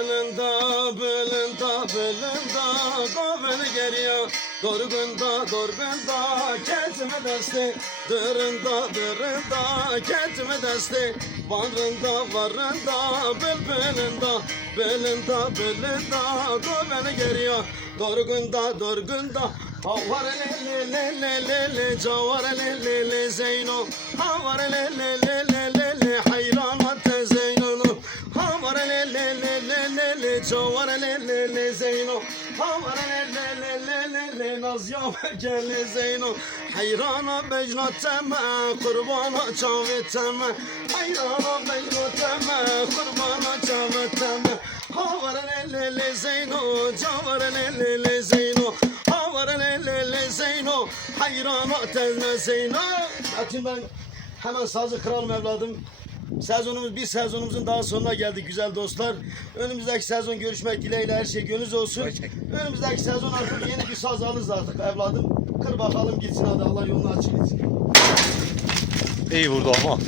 belinde belinde belinde Kavını geriye Dorgunda dorgunda Ketime desti Dırında dırında Ketime desti Varında varında Bülbülünde Belinde belinde Kavını geriye Dorgunda dorgunda Havar le le le le le le Cavar le le le Zeyno Havar le le le le le le Havar le le le le le Cavar le le le Zeyno Havar le le le le le le Naz yaver gel Zeyno Hayrana mecnat teme Kurbana çavet teme Hayrana mecnat teme Kurbana çavet teme Havar le le le Zeyno Cavar le le le Zeyno Havar le le le Zeyno Hayranat eline Zeyno Lakin ben hemen sazı kıralım evladım. Sezonumuz bir sezonumuzun daha sonuna geldik güzel dostlar. Önümüzdeki sezon görüşmek dileğiyle her şey gönlünüz olsun. Önümüzdeki sezon artık yeni bir saz alırız artık evladım. Kır bakalım gitsin hadi Allah yolunu açık etsin. İyi vurdu ama.